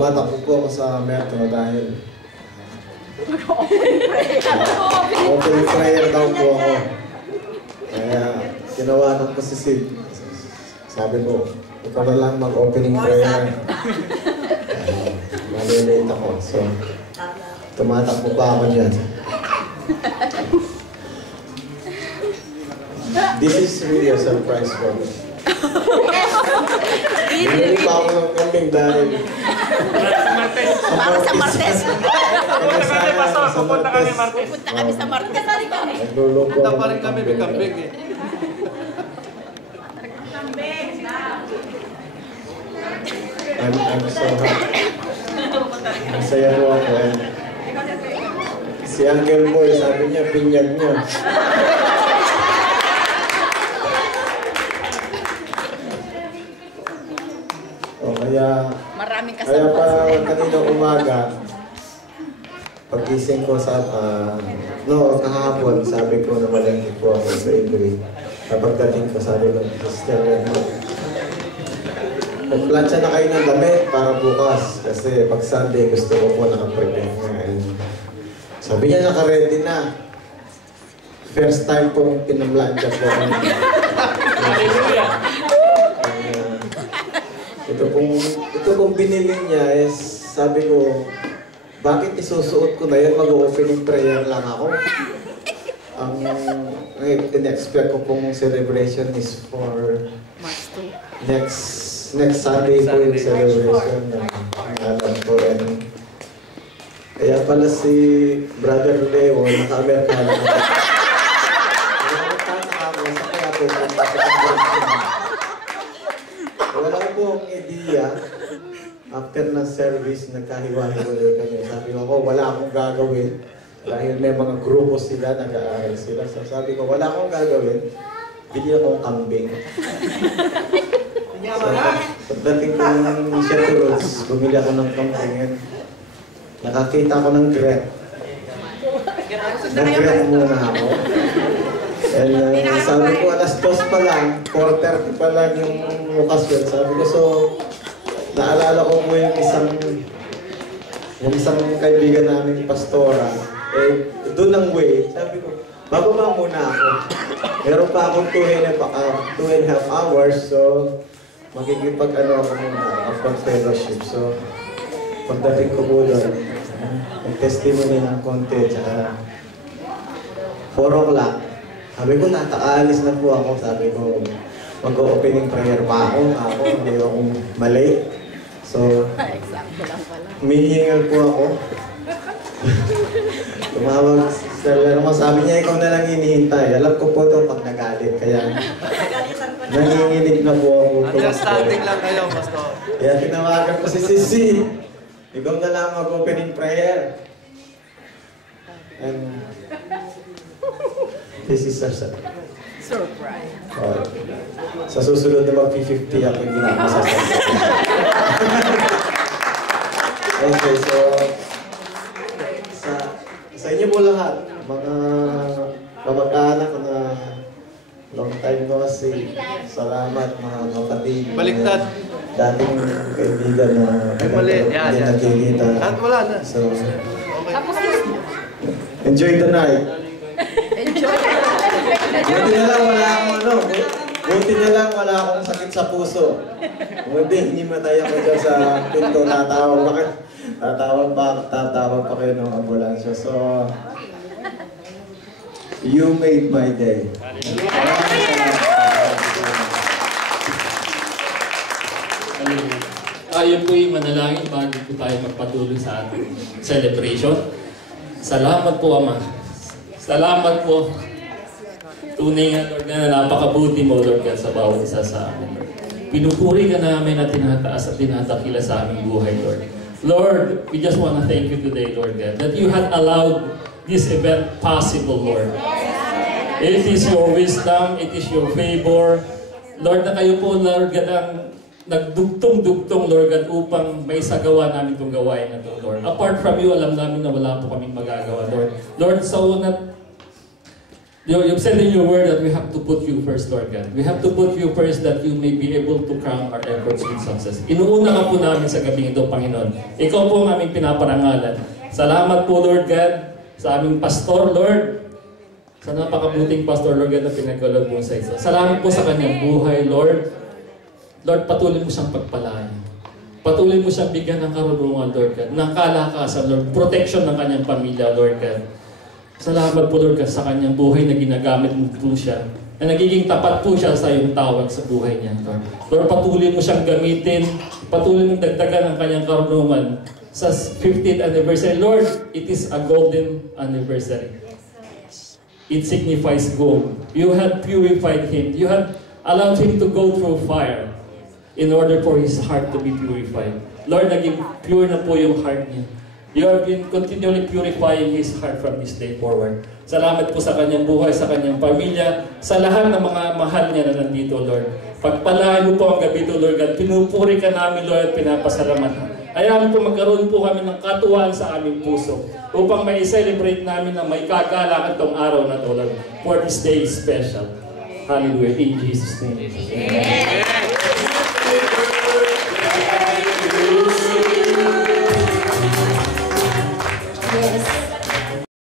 tumatakbo po ako sa metro dahil open prayer daw po ako. Kaya tinawanan ko si Sid. Sabi ko, ikaw na lang mag-opening prayer. Malilate ako. So, tumatakbo pa ako dyan. This is really a surprise for me. Hindi pa ako ng kambing dahil Para sa Martes. Pupunta kami Martes. Pupunta kami sa Martes. nagluluko Punta ako pa rin ng kami, may kambing eh. I'm so happy. Masaya po ako. Si Uncle Boy, sabi niya, pinyag niya. O kaya Maraming pa kasama. kanina umaga, pag-gising ko sa, kahapon, sabi ko na malangkit po ako sa Ibri. Kapag dating ko, sabi ko, Sister, nagplansya na kayo ng damit para bukas. Kasi pag Sunday, gusto ko po nakaprepare na. Sabi niya, naka-ready na. First time pong pinamlansya po. Hallelujah! Ito pong binili niya is, sabi ko, bakit isusuot ko na yan? Mag-opening prayer lang ako. Ang in-expect ko pong celebration is for next Sunday po yung celebration na alam ko. And kaya pala si Brother Leo, naka-Amerikana na. Wala po ang idea. After na service, nagkahiwa-hiwalay kami. Sabi ko, wala akong gagawin. Dahil may mga grupo sila, nag-aaral sila. So sabi ko, wala akong gagawin. Bili akong kambing. So, pagdating ko ng Shepherd's, bumili ako ng kambing. Nakakita ko ng Gret. Nag-Gret muna ako. And sabi ko, alas 2 pa lang, 4:30 pa lang yung okasyon. Sabi ko, so, naalala ko po yung isang kaibigan namin, pastora. Doon ang way, sabi ko, bababa muna ako. Meron pa akong 2.5 hours, so, makikipag-ano ako muna, upon fellowship. So, pagdating ko po doon, mag-testimony ng konti, tsaka 4 o'clock. Sabi ko, nataalis na po ako. Sabi ko, mag-opening prayer pa ako. Hindi akong malate. So, humihingal po ako. Tumawag sa laro mo. Sabi niya, ikaw na lang hinihintay. Alam ko po ito pag nagalit. Kaya, nanginginig na po ako. Understanding lang kayo, Pastor. Kaya tinawagan ko si Sisi. Ikaw na lang mag-opening prayer. And, this is a Surprise. Sa susunod na mag-50 ako yung ginamasa sa Okay, so sa inyo po lahat, mga kamag-anak na long time no kasi, salamat mga kapatid. Baliktad. Dating kaibigan na Mali. hindi nakikita. At wala na. So, Okay. enjoy the night. Enjoy. Buti na lang wala akong buti na lang wala akong sakit sa puso. Kung hindi matay ako dyan sa pinto, tatawag pa kayo ng ambulansya. So, you made my day. Yun po yung manalangin bago po tayo magpatuloy sa ating celebration. Salamat po, Ama. Salamat po. Tunay nga, Lord, na napakabuti mo, Lord, God, sa bawat isa sa amin, Lord. Pinupuri ka namin at tinataas at tinatakila sa aming buhay, Lord. Lord, we just want to thank you today, Lord God, that you had allowed this event possible, Lord. It is your wisdom, it is your favor. Lord, na kayo po, Lord God, ang nagdugtong-dugtong, Lord God, upang may sagawa namin itong gawain na ito, Lord. Apart from you, alam namin na wala po kaming magagawa, Lord. Lord, so You've said in your word that we have to put you first, Lord God. We have to put you first that you may be able to crown our efforts with success. Inuuna ka po namin sa gabing ito, Panginoon. Ikaw po ang aming pinaparangalan. Salamat po, Lord God, sa aming pastor, Lord. Sa napakabuting pastor, Lord God, na pinagkalog mo sa isa. Salamat po sa kanyang buhay, Lord. Lord, patuloy mo siyang pagpalain. Patuloy mo siyang bigyan ng karunungan, Lord God. Ng kalakasan, Lord. Protection ng kanyang pamilya, Lord God. Salamat po, Lord, sa kanyang buhay na ginagamit mo po siya. Na nagiging tapat po siya sa iyong tawag sa buhay niya, Lord. Lord, patuloy mo siyang gamitin. Patuloy mong dagdagan ang kanyang karunungan sa 50th anniversary. Lord, it is a golden anniversary. It signifies gold. You had purified him. You had allowed him to go through fire in order for his heart to be purified. Lord, naging pure na po yung heart niya. You have been continually purifying his heart from this day forward. Salamat po sa kanyang buhay, sa kanyang pamilya, sa lahat ng mga mahal niya na nandito, Lord. Pagpalaan mo po ang gabi ito, Lord God. Pinupuri ka namin, Lord, at pinapasalamatan. Ayaw po magkaroon po kami ng katuwaan sa aming puso upang may celebrate namin na may kagalakan itong araw na ito, Lord. For this day is special. Hallelujah. In Jesus' name. Amen.